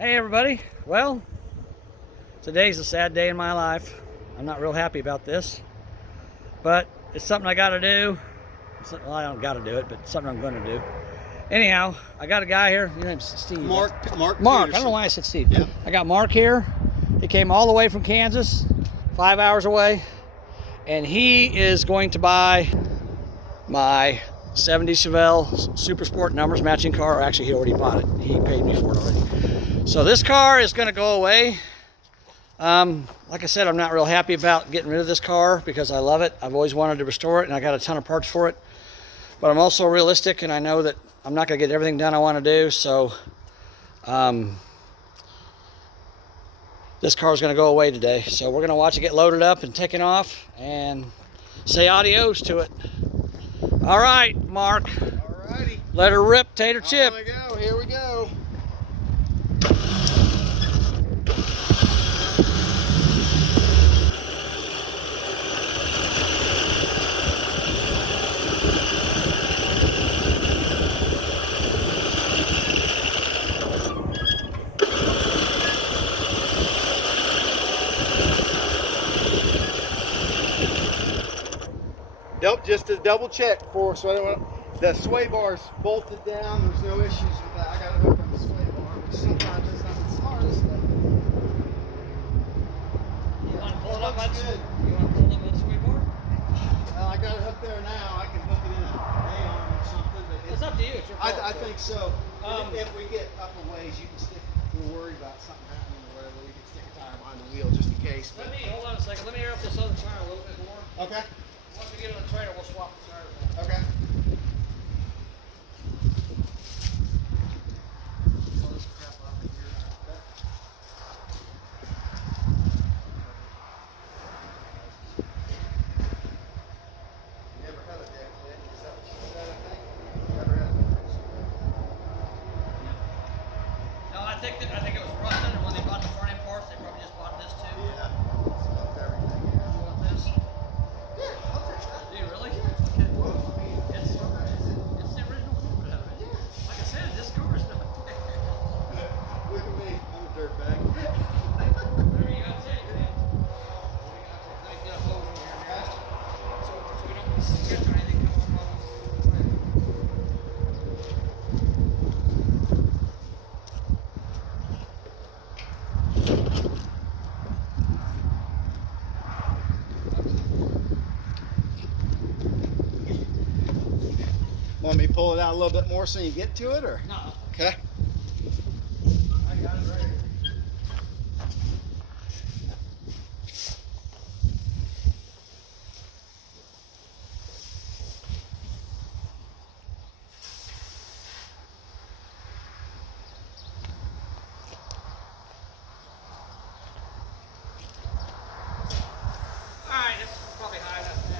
Hey everybody, well, today's a sad day in my life. I'm not real happy about this, but it's something I gotta do. Well, I don't gotta do it, but it's something I'm gonna do. Anyhow, I got a guy here, your name's Steve. Mark. I don't know why I said Steve. Yeah. I got Mark here. He came all the way from Kansas, 5 hours away, and he is going to buy my 70 Chevelle Super Sport numbers matching car. Actually, he already bought it. He paid me for it already. So this car is going to go away. Like I said, I'm not real happy about getting rid of this car because I love it. I've always wanted to restore it, and I got a ton of parts for it. But I'm also realistic, and I know that I'm not going to get everything done I want to do. So this car is going to go away today. So we're going to watch it get loaded up and taken off and say adios to it. All right, Mark. All righty. Let her rip, tater chip. Here we go. Here we go. Just to double check for so the sway bar's bolted down. There's no issues with that. I got to hook on the sway bar, which sometimes is not the smartest. You want to pull it up on the sway bar? Well, I got it hooked there now. I can hook it in an A-arm or something. But It's up to you. It's your call. I think so. If we get up a ways, you can stick. We're worried about something happening or whatever. We can stick a tire behind the wheel just in case. Hold on a second. Let me air up this other tire a little bit more. Okay. Once we get on the trailer, we'll swap the tires. Okay. Pull this crap off of here. You never had a deck yet? Is that what you said? I think. Never had a deck. No, I think it was rusted, and when they bought the front end parts, they probably just bought this too. Yeah. Stuff everything. Yeah. You want this? Yeah, I'll take that. Do you really? Okay. Well, I mean, It's the original corporate of it. Yeah. Like I said, this car is not bad. Look at me. I'm a dirtbag. Whatever you gotta take, man. Let me get a hold of here now. So we don't skip or anything come up on us. Want me to pull it out a little bit more so you get to it, or? No. Okay. I got it right here. Alright, this is probably high enough now.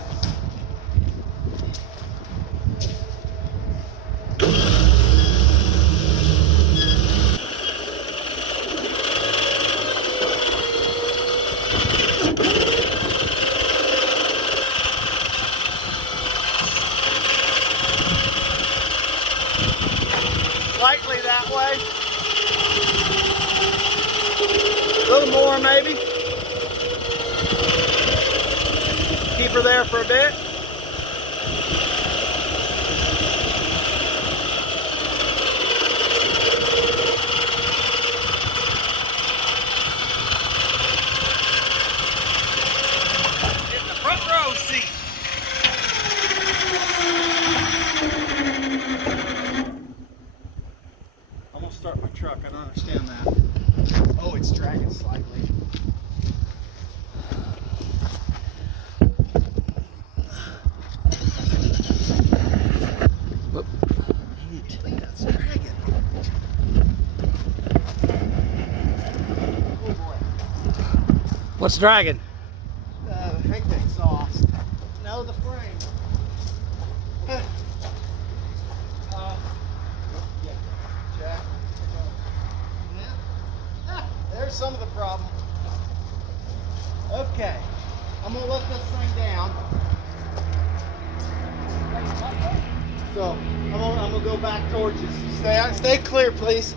Slightly that way. A little more maybe. Keep her there for a bit. Get in the front row seat. I'm gonna start my truck. I don't understand that. Oh, it's dragging slightly. Whoop. Dang it. I think that's dragging. Oh boy. What's dragging? The heck exhaust. No, the frame. Yeah. Jack. Yeah. Ah, there's some of the problem. Okay. I'm gonna let this thing down. So I'm gonna go back towards you. Stay clear, please.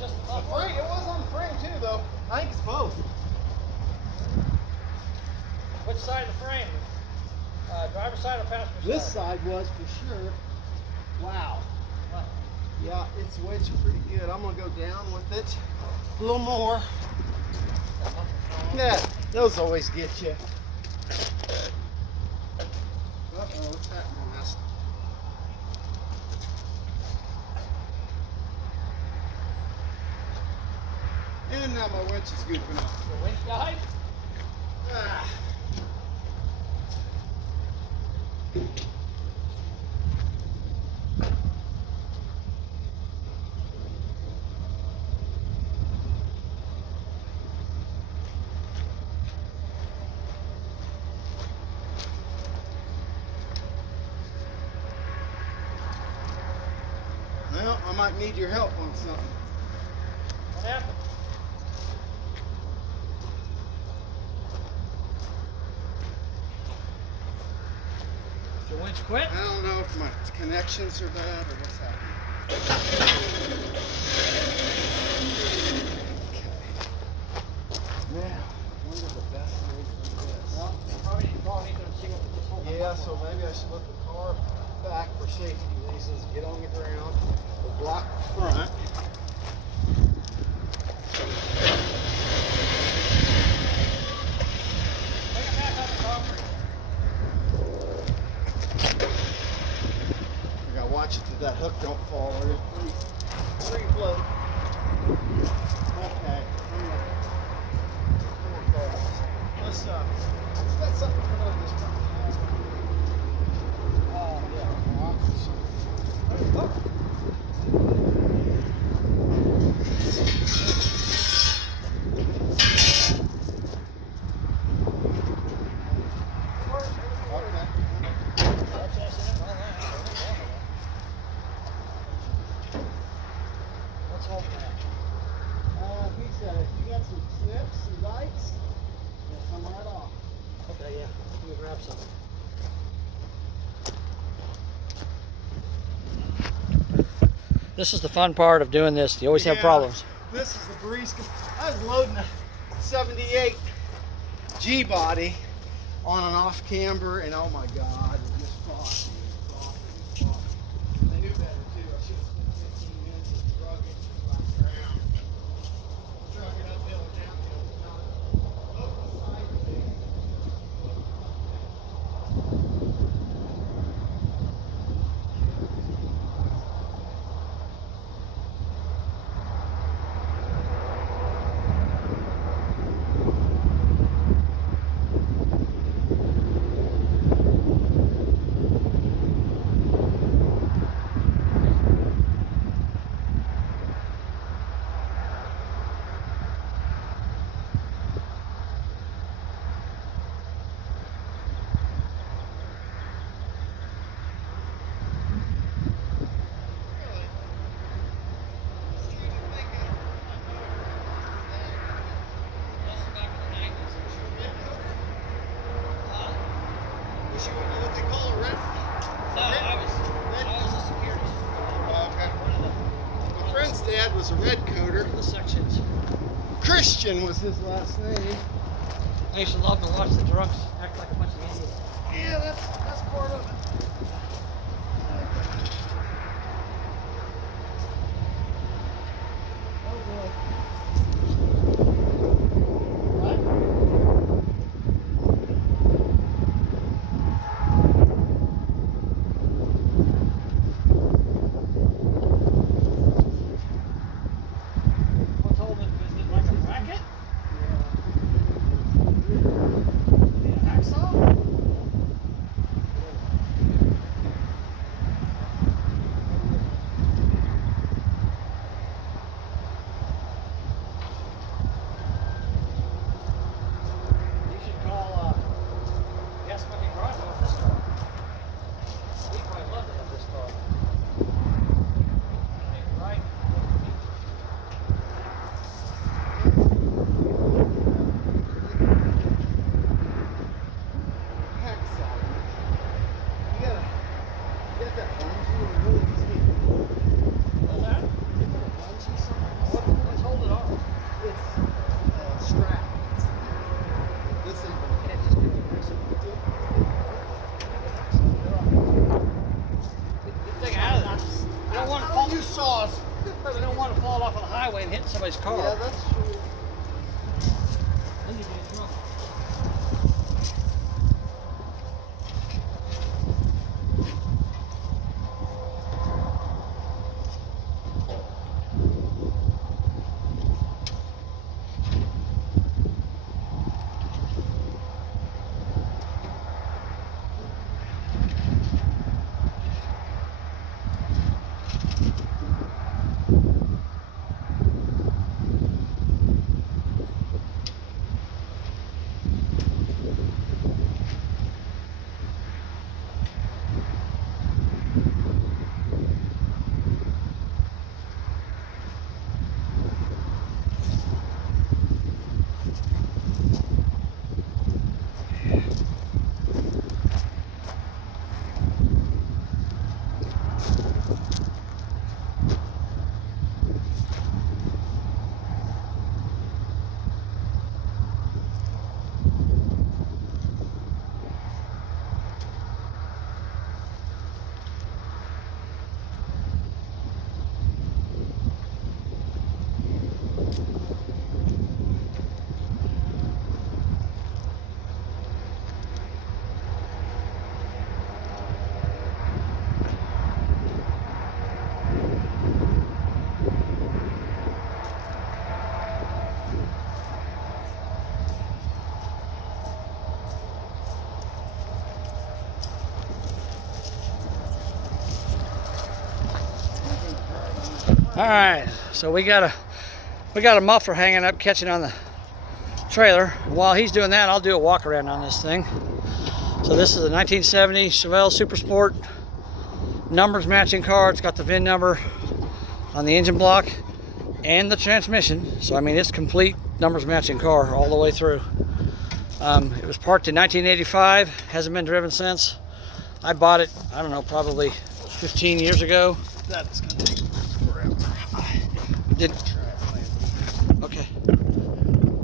just the The frame, it was on the frame too, though. I think it's both. Which side of the frame? Driver's side or passenger side? This side was for sure. Wow. Yeah, it's wedged pretty good. I'm gonna go down with it a little more. Yeah, those always get you. Uh-oh, what's happening? That's... And now my winch is goofing up. The winch guide? Ah. Well, I might need your help on something. What happened? Did your winch quit? I don't know if my connections are bad or what's happening. Okay. Now, what are the best ways to do this? Well, probably need to see what this whole Yeah, so maybe I should let the car back for safety reasons, get on the ground, we'll block the front. Take it back on the concrete. I gotta watch it that hook don't fall or it's free float. Okay. Let's got something to put on this one. Oh yeah. Let's hope that. He said if you got some snips and bites, they'll come right off. Okay, yeah. Let me grab some. This is the fun part of doing this. You always have problems. This is the breeze. I was loading a 78 G body on an off camber, and oh my God, it just fought me. I knew better too. I should have spent 15 minutes and drug it to the flat ground. Drug it uphill or downhill. Not over the side of it. What they call a red? No, I was a security. Oh, okay. My friend's dad was a red coder. The sections. Christian was his last name. I used to love to watch the drunks act like a bunch of idiots. Yeah, that's part of it. Oh boy. What's holding it? Is it like a bracket? Yeah. Hacksaw? somebody's car. Yeah, that's true. Then you'd be in trouble. All right, so we got a muffler hanging up, catching on the trailer. While he's doing that, I'll do a walk around on this thing. So this is a 1970 Chevelle Super Sport, numbers matching car. It's got the VIN number on the engine block and the transmission. So I mean, it's complete numbers matching car all the way through. It was parked in 1985, hasn't been driven since. I bought it, I don't know, probably 15 years ago. That's gonna take forever. Okay.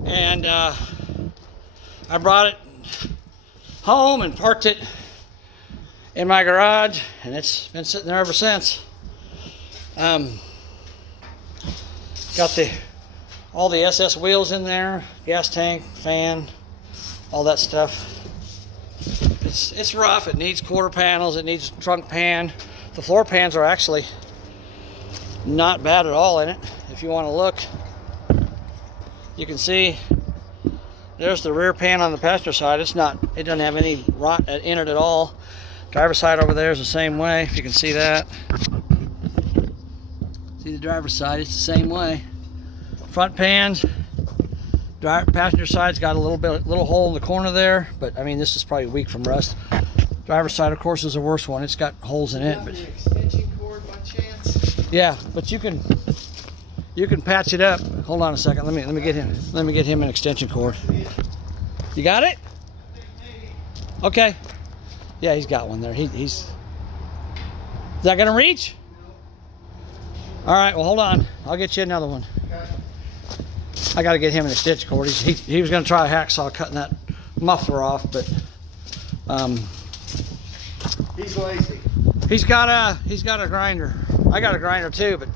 And I brought it home and parked it in my garage, and it's been sitting there ever since. Got all the SS wheels in there, gas tank, fan, all that stuff. It's rough. It needs quarter panels. It needs trunk pan. The floor pans are actually not bad at all in it. If you want to look, you can see there's the rear pan on the passenger side. It doesn't have any rot in it at all. Driver's side over there is the same way, if you can see that. See the driver's side, it's the same way. Front pans, passenger side's got a little hole in the corner there, but I mean, this is probably weak from rust. Driver's side, of course, is the worst one. It's got holes in it. But the extension cord by chance? yeah, but you can patch it up. Hold on a second. Let me get him an extension cord. You got it? Okay. Yeah, he's got one there. He's. Is that gonna reach? All right. Well, hold on. I'll get you another one. I got to get him an extension cord. He was gonna try a hacksaw cutting that muffler off, but He's lazy. he's got a grinder. I got a grinder too, but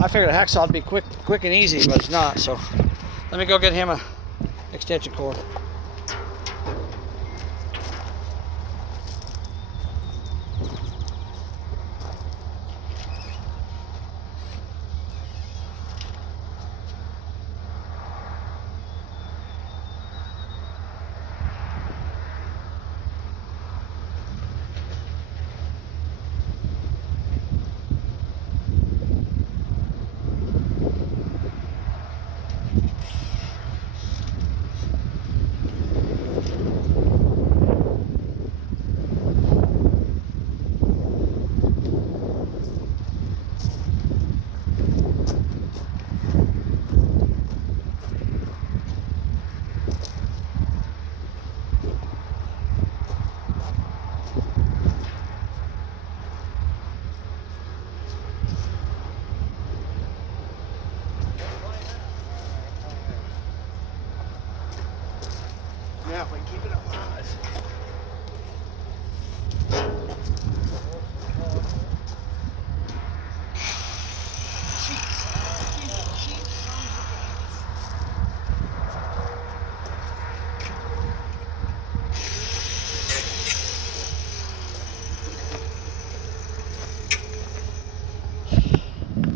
I figured a hacksaw would be quick and easy, but it's not. So let me go get him a extension cord. Yeah, if I keep it up high.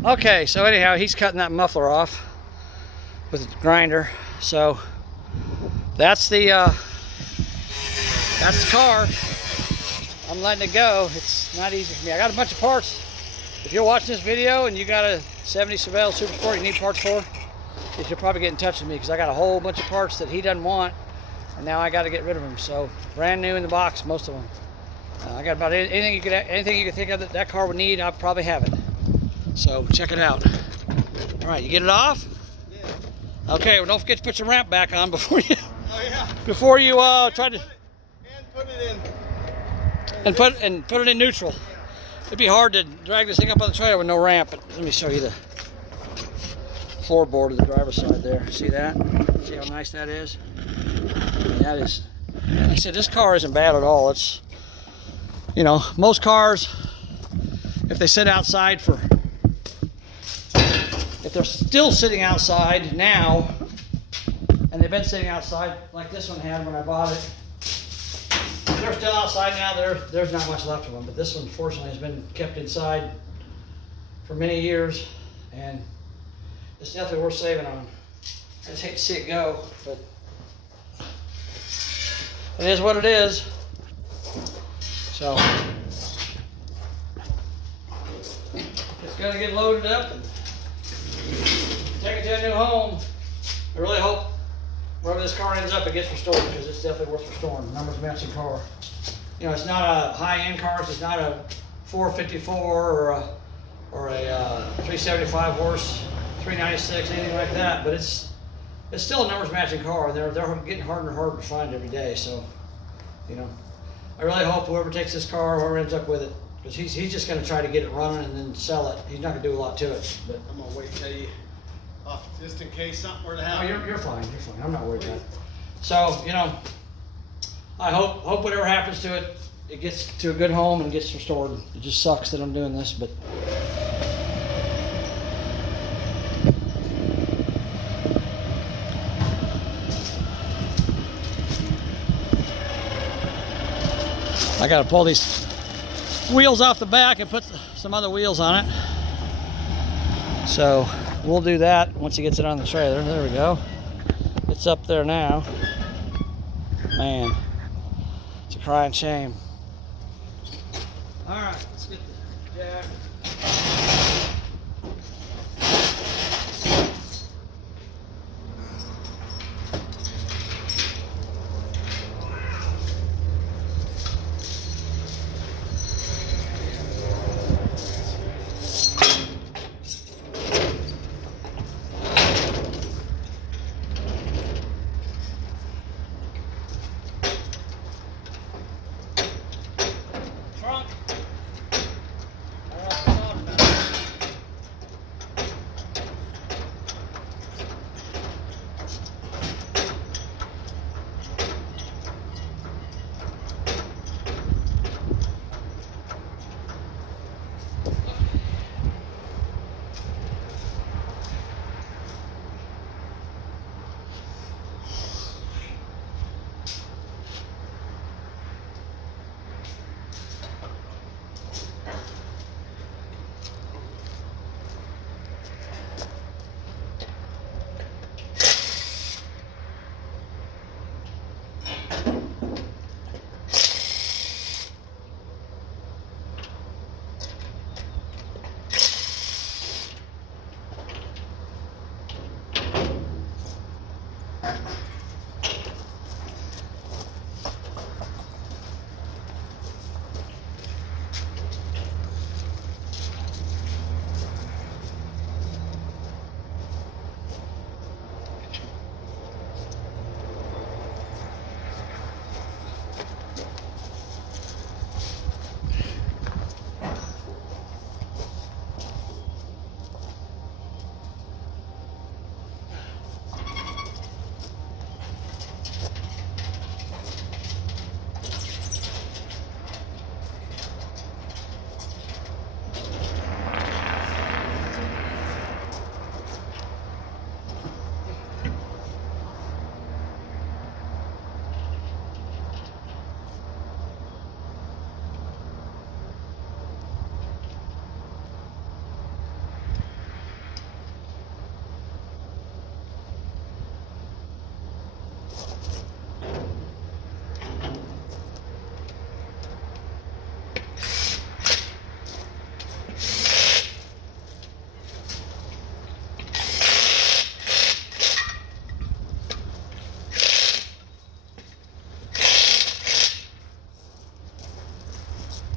Okay, so anyhow, he's cutting that muffler off with the grinder. So that's the car. I'm letting it go. It's not easy for me. I got a bunch of parts. If you're watching this video and you got a 70 Chevelle Super Sport you need parts for, you should probably get in touch with me because I got a whole bunch of parts that he doesn't want, and now I got to get rid of them. So brand new in the box, most of them. I got about anything you could think of that that car would need. I'll probably have it. So check it out. All right, you get it off? Yeah. Okay, well, don't forget to put your ramp back on before you Oh yeah. before you try to Put it in. and put it in neutral. It'd be hard to drag this thing up on the trailer with no ramp. But let me show you the floorboard of the driver's side there. See that? See how nice that is? That is. Like I said, this car isn't bad at all. It's, you know, most cars, if they sit outside for, if they're still sitting outside now, and they've been sitting outside like this one had when I bought it, if they're still outside now, there's not much left of them. But this one, fortunately, has been kept inside for many years, and it's definitely worth saving on. I just hate to see it go, but it is what it is. So it's gonna get loaded up and take it to a new home. I really hope wherever this car ends up, it gets restored because it's definitely worth restoring. The numbers matching car. You know, it's not a high-end car. It's not a 454 or a 375 horse, 396, anything like that. But it's still a numbers matching car. They're getting harder and harder to find every day. So, you know, I really hope whoever takes this car, whoever ends up with it, because he's just going to try to get it running and then sell it. He's not going to do a lot to it. But I'm gonna wait till you, just in case something were to no, happen. you're fine. You're fine. I'm not worried about it. So, you know, I hope whatever happens to it, it gets to a good home and gets restored. It just sucks that I'm doing this, but I gotta pull these wheels off the back and put some other wheels on it. So we'll do that once he gets it on the trailer. There we go. It's up there now. Man, it's a crying shame. All right, let's get the jack. Trunk. All right.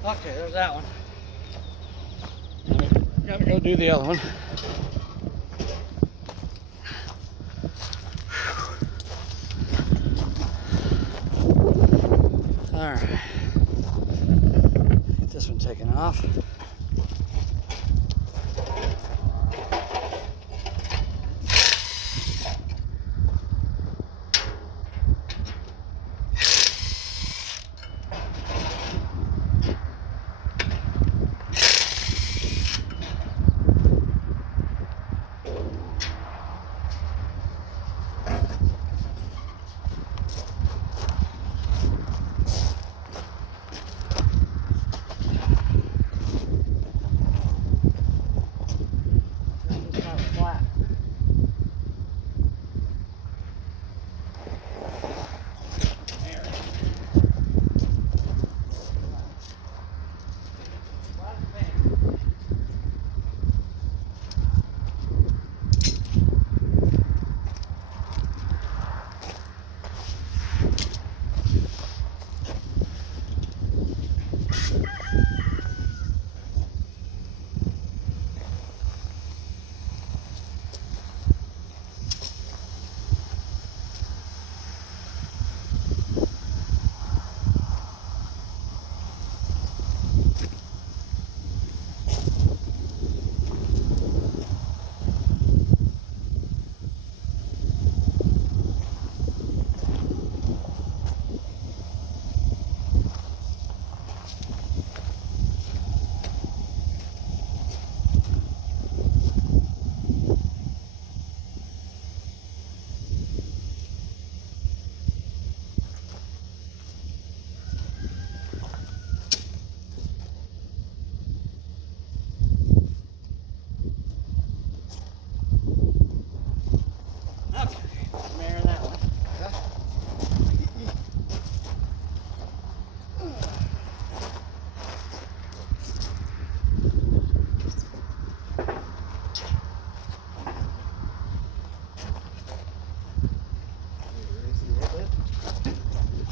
Okay, there's that one. Gotta go do the other one. All right. Get this one taken off.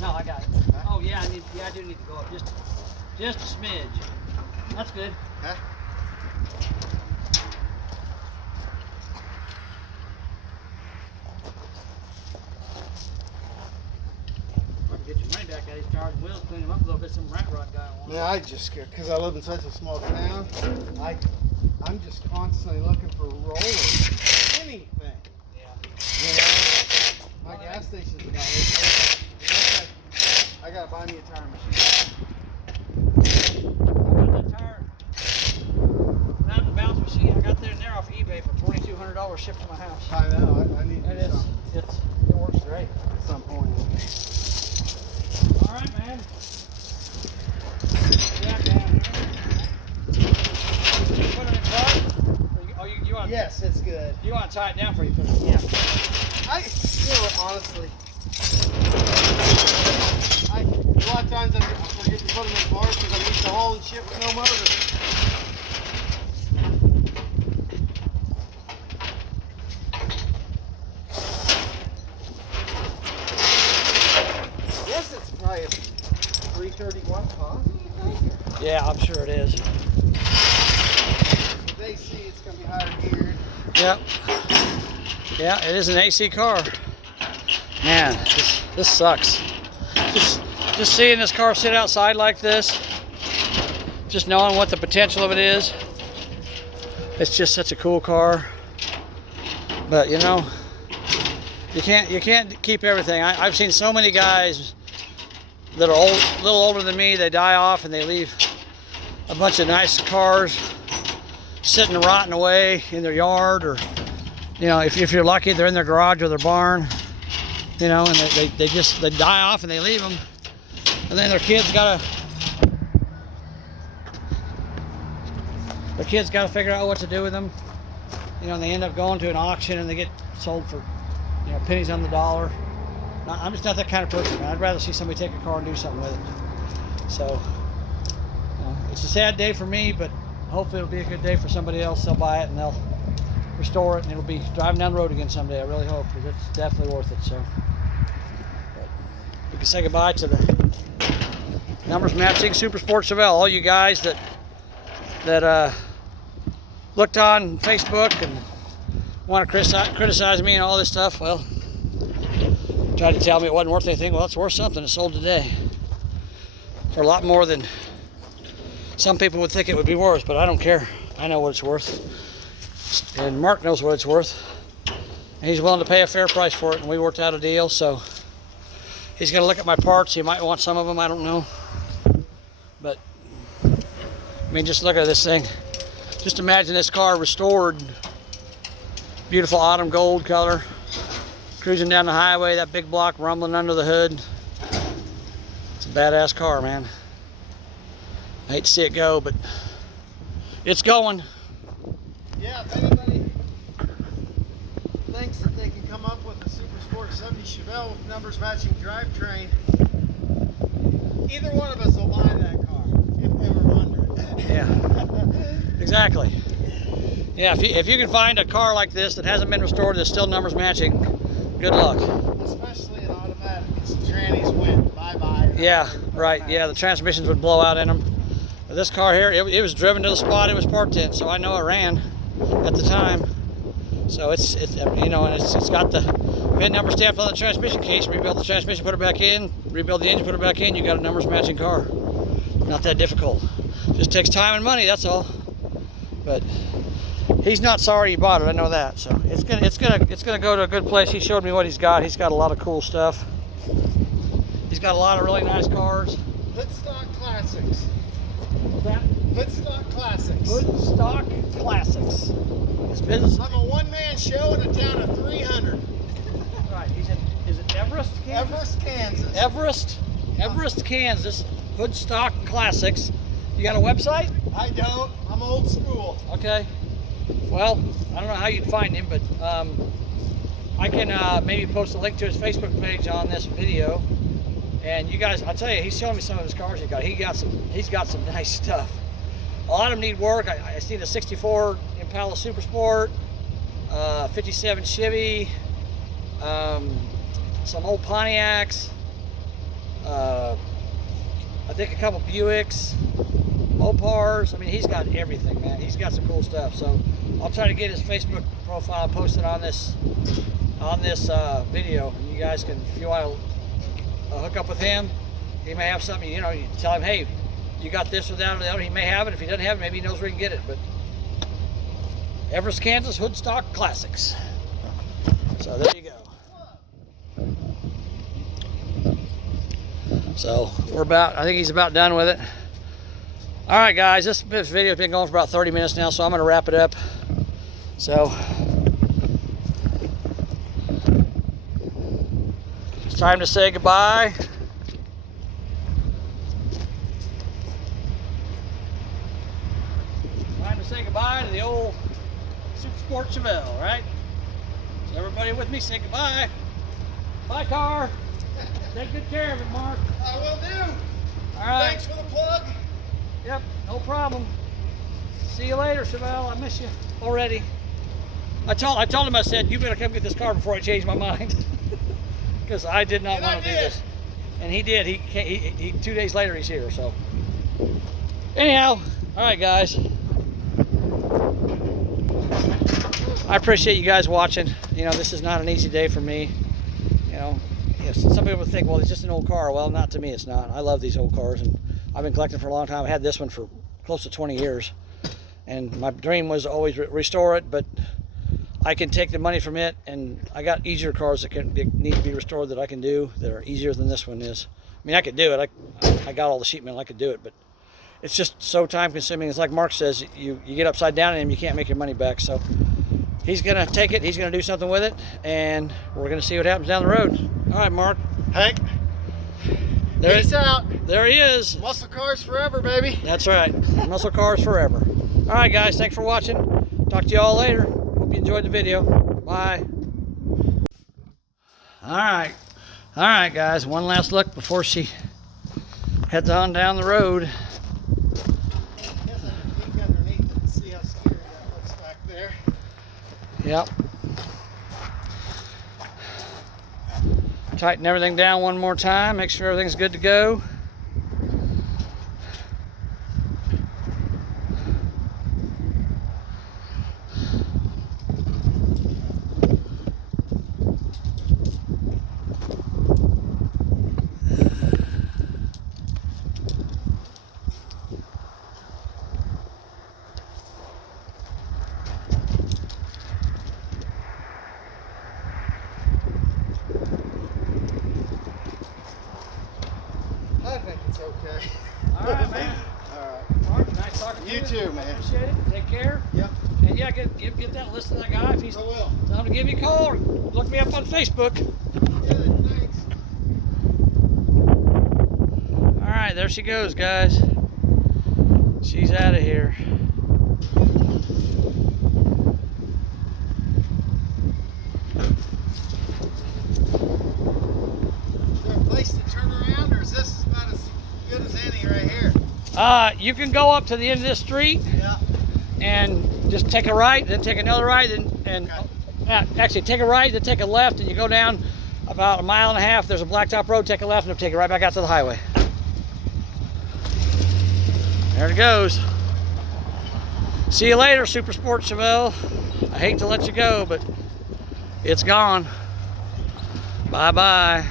No, I got it. Oh yeah, I do need to go up just a smidge. That's good. Huh? I can get your money back out of these tires and wheels, clean them up a little bit. Some rat rot got on. Yeah, I just scared because I live in such a small town. I'm just constantly looking for rollers, anything. Yeah. You know, my gas station's about it. I gotta buy me a tire machine. I got that tire mountain bounce machine. I got that in there off eBay for $2,200 shipped to my house. I know. I need to And do something it works great. at some point. All right, man. Yeah, man. You put it in park? Or you want? Yes, it's good. You want to tie it down for you? Put it in. Yeah. Honestly, a lot of times I forget to put them in bars because I'm used to hauling shit with no motor. Yes, it's probably a 331 cost. Yeah, I'm sure it is. If they see it's going to be higher geared. Yep. Yeah, it is an AC car. Man, this sucks. Just seeing this car sit outside like this, just knowing what the potential of it is. It's just such a cool car. But you know, you can't keep everything. I've seen so many guys that are a little older than me. They die off and they leave a bunch of nice cars sitting rotting away in their yard, or you know, if you're lucky, they're in their garage or their barn. You know, and they die off and they leave them, and then their kids gotta figure out what to do with them. You know, and they end up going to an auction and they get sold for, you know, pennies on the dollar. I'm just not that kind of person, man. I'd rather see somebody take a car and do something with it. So, you know, it's a sad day for me, but hopefully it'll be a good day for somebody else. They'll buy it and they'll restore it, and it'll be driving down the road again someday. I really hope, because it's definitely worth it. So, but we can say goodbye to the numbers matching Super Sport Chevelle. All you guys that looked on Facebook and want to criticize me and all this stuff, well, tried to tell me it wasn't worth anything. Well, it's worth something. It sold today for a lot more than some people would think it would be worth, but I don't care. I know what it's worth, and Mark knows what it's worth, and he's willing to pay a fair price for it, and we worked out a deal. So he's going to look at my parts. He might want some of them, I don't know, but I mean, just look at this thing. Just imagine this car restored, beautiful autumn gold color, cruising down the highway, that big block rumbling under the hood. It's a badass car, man. I hate to see it go, but it's going. Yeah, if anybody thinks that they can come up with a Super Sport 70 Chevelle with numbers matching drivetrain, either one of us will buy that car if they were under it. Yeah, exactly. Yeah, if you can find a car like this that hasn't been restored that's still numbers matching, good luck. Especially an automatic. Its trannies went bye-bye. Yeah, right. Yeah, the transmissions would blow out in them. But this car here, it was driven to the spot it was parked in, so I know it ran at the time. So it's you know, and it's got the VIN number stamped on the transmission case. Rebuild the transmission, put it back in. Rebuild the engine, put it back in. You got a numbers matching car. Not that difficult. Just takes time and money. That's all. But he's not sorry he bought it. I know that. So it's gonna go to a good place. He showed me what he's got. He's got a lot of cool stuff. He's got a lot of really nice cars. Hoodstock Classics. What's that? Hoodstock Classics. Hoodstock Classics. His business. I'm a one-man show in a town of 300. Right. Is it Everest, Kansas? Everest, Kansas. Everest, Kansas. Hoodstock Classics. You got a website? I don't. I'm old school. Okay. Well, I don't know how you'd find him, but I can maybe post a link to his Facebook page on this video. And you guys, I'll tell you, he's showing me some of his cars he got. He's got some nice stuff. A lot of them need work. I seen a 64 Impala Super Sport, 57 Chevy, some old Pontiacs, I think a couple Buicks, Opars. I mean, he's got everything, man. He's got some cool stuff. So I'll try to get his Facebook profile posted on this video. And you guys can, if you want to hook up with him, he may have something. You know, you tell him, hey, you got this or that or the other. He may have it. If he doesn't have it, maybe he knows where he can get it. But Everest, Kansas, Hoodstock Classics. So there you go. So I think he's about done with it. All right, guys, this video has been going for about 30 minutes now, so I'm going to wrap it up. So it's time to say goodbye. Time to say goodbye to the old Super Sport Chevelle, right? So everybody with me, say goodbye. Bye, car. Take good care of it, Mark. I will do. All right. Thanks for the plug. Yep, no problem. See you later, Chevelle. I miss you already. I told him, I said, you better come get this car before I change my mind. Because I did not want to do this. And he did. He 2 days later, he's here. So anyhow, all right, guys. I appreciate you guys watching. You know, this is not an easy day for me. You know, some people think, well, it's just an old car. Well, not to me, it's not. I love these old cars, and I've been collecting for a long time. I've had this one for close to 20 years. And my dream was to always restore it, but I can take the money from it, and I got easier cars that need to be restored that I can do that are easier than this one is. I mean, I could do it. I got all the sheet metal. I could do it, but it's just so time consuming. It's like Mark says, you get upside down in him, you can't make your money back. So he's gonna take it. He's gonna do something with it, and we're gonna see what happens down the road. All right, Mark. Hank. Peace out. There he is. Muscle cars forever, baby. That's right. Muscle cars forever. All right, guys. Thanks for watching. Talk to you all later. Hope you enjoyed the video. Bye. All right, guys. One last look before she heads on down the road. I guess I can peek underneath it and see how scary that looks back there. Yep. Tighten everything down one more time. Make sure everything's good to go. I think it's okay. All right, man. All right. All right, nice talking to you. You too, man. Appreciate it. Take care. Yep. And yeah, get that list of that guy. If he's I will. tell him to give me a call or look me up on Facebook. Good, thanks. All right, there she goes, guys. She's out of here. Is there a place to turn around, or is this about as good as any right here? You can go up to the end of this street Yeah. and just take a right, then take another right, and actually take a right, then take a left, and you go down about 1.5 miles. There's a blacktop road. Take a left, and it'll take you right back out to the highway. There it goes. See you later, Super Sport Chevelle. I hate to let you go, but it's gone. Bye-bye.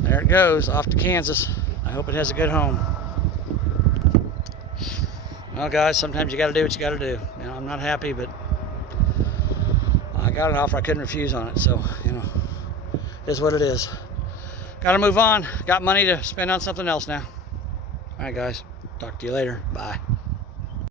There it goes, off to Kansas. I hope it has a good home. Well, guys, sometimes you got to do what you got to do. You know, I'm not happy, but I got an offer I couldn't refuse on it. So, you know, it is what it is. Got to move on. Got money to spend on something else now. All right, guys. Talk to you later. Bye.